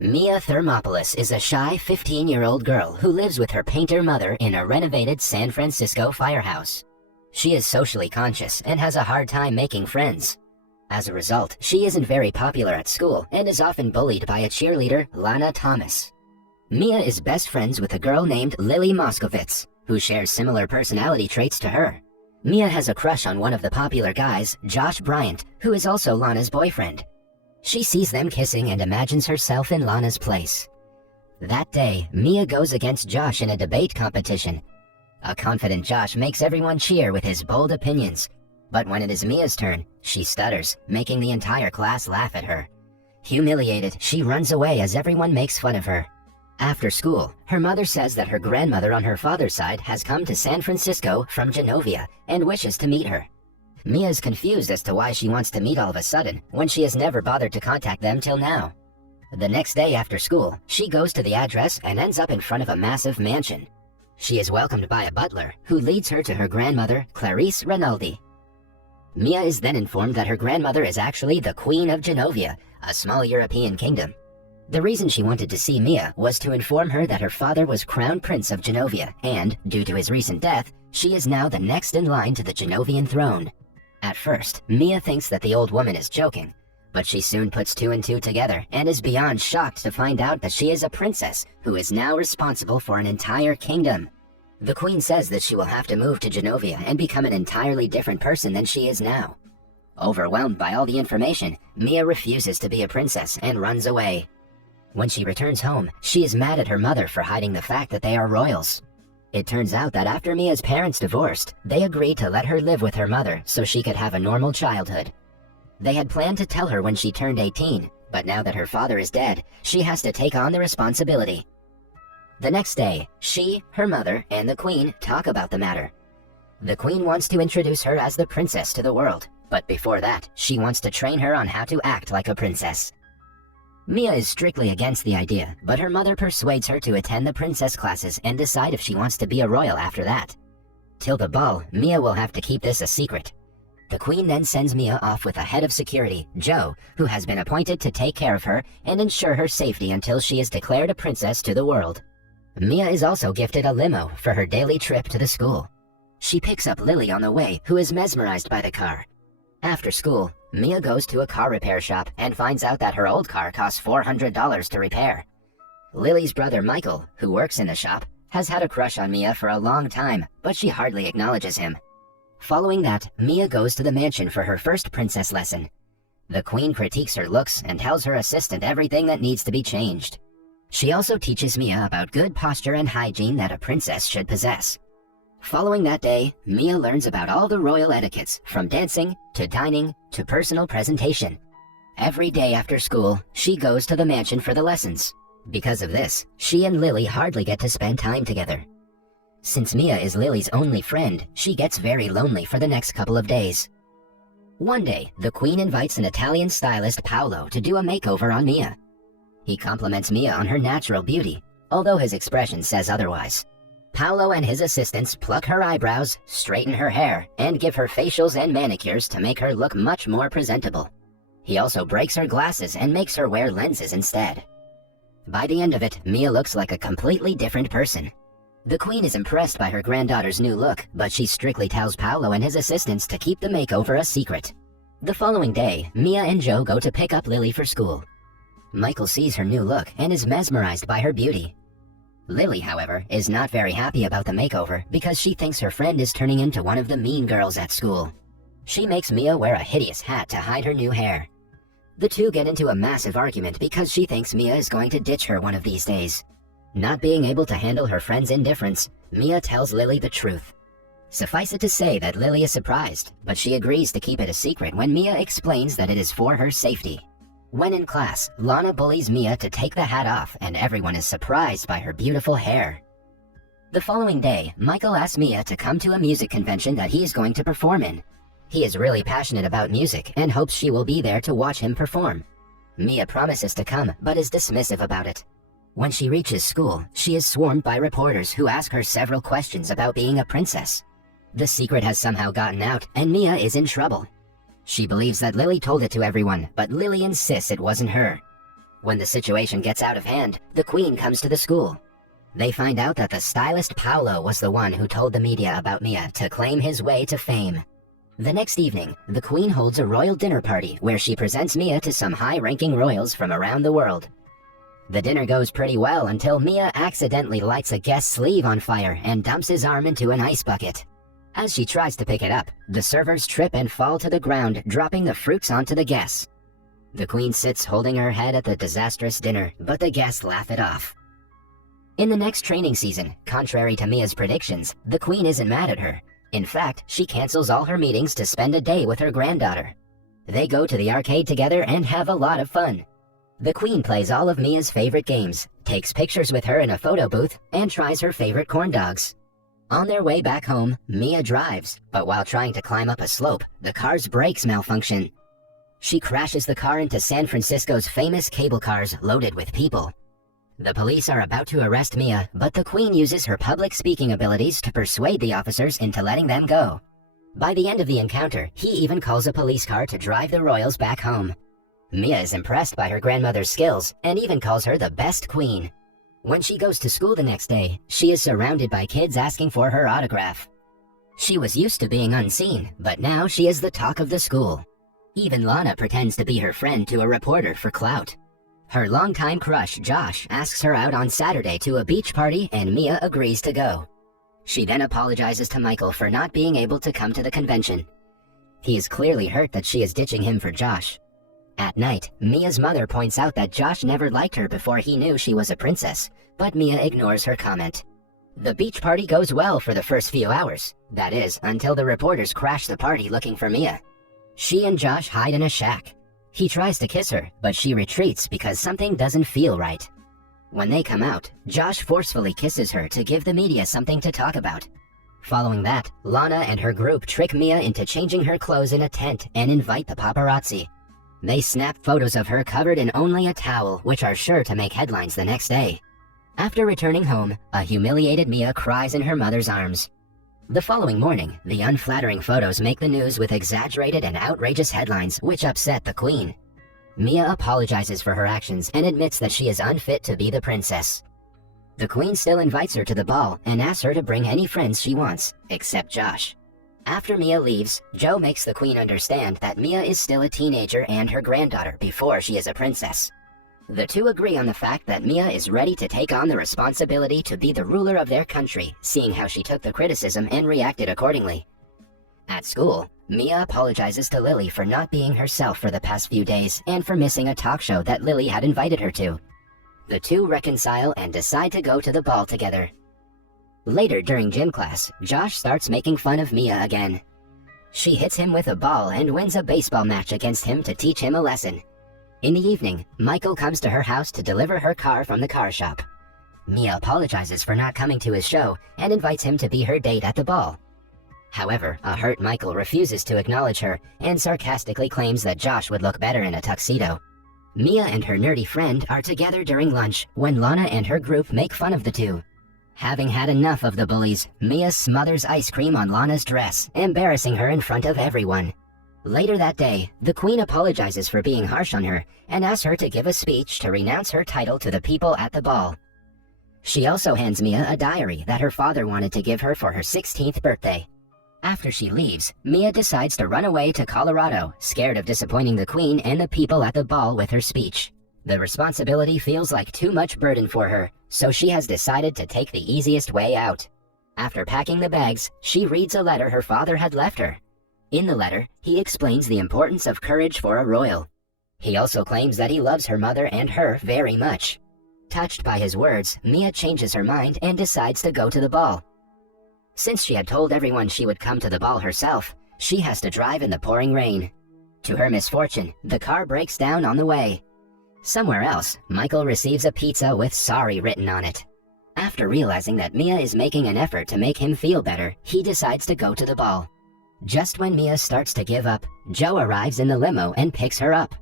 Mia Thermopolis is a shy 15-year-old girl who lives with her painter mother in a renovated San Francisco firehouse. She is socially conscious and has a hard time making friends. As a result, she isn't very popular at school and is often bullied by a cheerleader, Lana Thomas. Mia is best friends with a girl named Lily Moskowitz, who shares similar personality traits to her. Mia has a crush on one of the popular guys, Josh Bryant, who is also Lana's boyfriend. She sees them kissing and imagines herself in Lana's place. That day, Mia goes against Josh in a debate competition. A confident Josh makes everyone cheer with his bold opinions, but when it is Mia's turn, she stutters, making the entire class laugh at her. Humiliated, she runs away as everyone makes fun of her. After school, her mother says that her grandmother on her father's side has come to San Francisco from Genovia and wishes to meet her. Mia is confused as to why she wants to meet all of a sudden when she has never bothered to contact them till now. The next day after school, she goes to the address and ends up in front of a massive mansion. She is welcomed by a butler who leads her to her grandmother, Clarice Rinaldi. Mia is then informed that her grandmother is actually the Queen of Genovia, a small European kingdom. The reason she wanted to see Mia was to inform her that her father was Crown Prince of Genovia and, due to his recent death, she is now the next in line to the Genovian throne. At first, Mia thinks that the old woman is joking, but she soon puts two and two together and is beyond shocked to find out that she is a princess who is now responsible for an entire kingdom. The queen says that she will have to move to Genovia and become an entirely different person than she is now. Overwhelmed by all the information, Mia refuses to be a princess and runs away. When she returns home, she is mad at her mother for hiding the fact that they are royals. It turns out that after Mia's parents divorced, they agreed to let her live with her mother so she could have a normal childhood. They had planned to tell her when she turned 18, but now that her father is dead, she has to take on the responsibility. The next day, she, her mother, and the queen talk about the matter. The queen wants to introduce her as the princess to the world, but before that, she wants to train her on how to act like a princess. Mia is strictly against the idea, but her mother persuades her to attend the princess classes and decide if she wants to be a royal after that. Till the ball, Mia will have to keep this a secret. The queen then sends Mia off with a head of security, Joe, who has been appointed to take care of her and ensure her safety until she is declared a princess to the world. Mia is also gifted a limo for her daily trip to the school. She picks up Lily on the way, who is mesmerized by the car. After school, Mia goes to a car repair shop and finds out that her old car costs $400 to repair. Lily's brother Michael, who works in the shop, has had a crush on Mia for a long time, but she hardly acknowledges him. Following that, Mia goes to the mansion for her first princess lesson. The queen critiques her looks and tells her assistant everything that needs to be changed. She also teaches Mia about good posture and hygiene that a princess should possess. Following that day, Mia learns about all the royal etiquettes, from dancing, to dining, to personal presentation. Every day after school, she goes to the mansion for the lessons. Because of this, she and Lily hardly get to spend time together. Since Mia is Lily's only friend, she gets very lonely for the next couple of days. One day, the queen invites an Italian stylist Paolo to do a makeover on Mia. He compliments Mia on her natural beauty, although his expression says otherwise. Paolo and his assistants pluck her eyebrows, straighten her hair, and give her facials and manicures to make her look much more presentable. He also breaks her glasses and makes her wear lenses instead. By the end of it, Mia looks like a completely different person. The queen is impressed by her granddaughter's new look, but she strictly tells Paolo and his assistants to keep the makeover a secret. The following day, Mia and Joe go to pick up Lily for school. Michael sees her new look and is mesmerized by her beauty. Lily, however, is not very happy about the makeover because she thinks her friend is turning into one of the mean girls at school. She makes Mia wear a hideous hat to hide her new hair. The two get into a massive argument because she thinks Mia is going to ditch her one of these days. Not being able to handle her friend's indifference, Mia tells Lily the truth. Suffice it to say that Lily is surprised, but she agrees to keep it a secret when Mia explains that it is for her safety. When in class, Lana bullies Mia to take the hat off and everyone is surprised by her beautiful hair. The following day, Michael asks Mia to come to a music convention that he is going to perform in. He is really passionate about music and hopes she will be there to watch him perform. Mia promises to come but is dismissive about it. When she reaches school, she is swarmed by reporters who ask her several questions about being a princess. The secret has somehow gotten out and Mia is in trouble. She believes that Lily told it to everyone, but Lily insists it wasn't her. When the situation gets out of hand, the Queen comes to the school. They find out that the stylist Paolo was the one who told the media about Mia to claim his way to fame. The next evening, the Queen holds a royal dinner party where she presents Mia to some high-ranking royals from around the world. The dinner goes pretty well until Mia accidentally lights a guest's sleeve on fire and dumps his arm into an ice bucket. As she tries to pick it up, the servers trip and fall to the ground, dropping the fruits onto the guests. The Queen sits holding her head at the disastrous dinner, but the guests laugh it off. In the next training season, contrary to Mia's predictions, the Queen isn't mad at her. In fact, she cancels all her meetings to spend a day with her granddaughter. They go to the arcade together and have a lot of fun. The Queen plays all of Mia's favorite games, takes pictures with her in a photo booth, and tries her favorite corn dogs. On their way back home, Mia drives, but while trying to climb up a slope, the car's brakes malfunction. She crashes the car into San Francisco's famous cable cars loaded with people. The police are about to arrest Mia, but the Queen uses her public speaking abilities to persuade the officers into letting them go. By the end of the encounter, he even calls a police car to drive the royals back home. Mia is impressed by her grandmother's skills and even calls her the best queen. When she goes to school the next day, she is surrounded by kids asking for her autograph. She was used to being unseen, but now she is the talk of the school. Even Lana pretends to be her friend to a reporter for clout. Her longtime crush, Josh, asks her out on Saturday to a beach party and Mia agrees to go. She then apologizes to Michael for not being able to come to the convention. He is clearly hurt that she is ditching him for Josh. At night, Mia's mother points out that Josh never liked her before he knew she was a princess, but Mia ignores her comment. The beach party goes well for the first few hours. That is, until the reporters crash the party looking for Mia. She and Josh hide in a shack. He tries to kiss her, but she retreats because something doesn't feel right. When they come out, Josh forcefully kisses her to give the media something to talk about. Following that, Lana and her group trick Mia into changing her clothes in a tent and invite the paparazzi. They snap photos of her covered in only a towel, which are sure to make headlines the next day. After returning home, a humiliated Mia cries in her mother's arms. The following morning, the unflattering photos make the news with exaggerated and outrageous headlines which upset the Queen. Mia apologizes for her actions and admits that she is unfit to be the princess. The Queen still invites her to the ball and asks her to bring any friends she wants, except Josh. After Mia leaves, Joe makes the Queen understand that Mia is still a teenager and her granddaughter before she is a princess. The two agree on the fact that Mia is ready to take on the responsibility to be the ruler of their country, seeing how she took the criticism and reacted accordingly. At school, Mia apologizes to Lily for not being herself for the past few days and for missing a talk show that Lily had invited her to. The two reconcile and decide to go to the ball together. Later during gym class, Josh starts making fun of Mia again. She hits him with a ball and wins a baseball match against him to teach him a lesson. In the evening, Michael comes to her house to deliver her car from the car shop. Mia apologizes for not coming to his show and invites him to be her date at the ball. However, a hurt Michael refuses to acknowledge her and sarcastically claims that Josh would look better in a tuxedo. Mia and her nerdy friend are together during lunch when Lana and her group make fun of the two. Having had enough of the bullies, Mia smothers ice cream on Lana's dress, embarrassing her in front of everyone. Later that day, the Queen apologizes for being harsh on her and asks her to give a speech to renounce her title to the people at the ball. She also hands Mia a diary that her father wanted to give her for her 16th birthday. After she leaves, Mia decides to run away to Colorado, scared of disappointing the Queen and the people at the ball with her speech. The responsibility feels like too much burden for her, so she has decided to take the easiest way out. After packing the bags, she reads a letter her father had left her. In the letter, he explains the importance of courage for a royal. He also claims that he loves her mother and her very much. Touched by his words, Mia changes her mind and decides to go to the ball. Since she had told everyone she would come to the ball herself, she has to drive in the pouring rain. To her misfortune, the car breaks down on the way. Somewhere else, Michael receives a pizza with sorry written on it. After realizing that Mia is making an effort to make him feel better, he decides to go to the ball. Just when Mia starts to give up, Joe arrives in the limo and picks her up.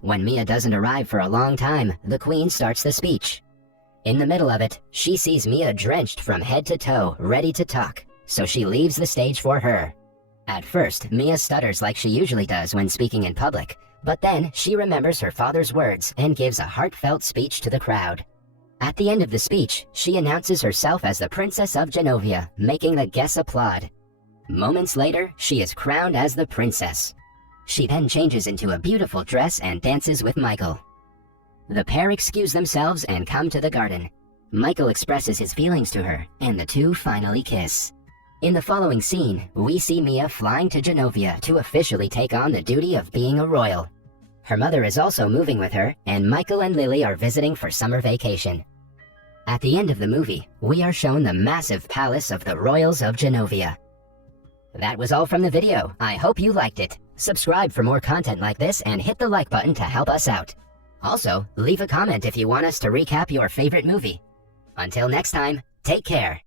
When Mia doesn't arrive for a long time, the Queen starts the speech. In the middle of it, she sees Mia drenched from head to toe, ready to talk, so she leaves the stage for her. At first, Mia stutters like she usually does when speaking in public, But then she remembers her father's words and gives a heartfelt speech to the crowd. At the end of the speech, she announces herself as the Princess of Genovia, making the guests applaud. Moments later, she is crowned as the princess. She then changes into a beautiful dress and dances with Michael. The pair excuse themselves and come to the garden. Michael expresses his feelings to her, and the two finally kiss. In the following scene, we see Mia flying to Genovia to officially take on the duty of being a royal. Her mother is also moving with her, and Michael and Lily are visiting for summer vacation. At the end of the movie, we are shown the massive palace of the Royals of Genovia. That was all from the video. I hope you liked it. Subscribe for more content like this and hit the like button to help us out. Also, leave a comment if you want us to recap your favorite movie. Until next time, take care.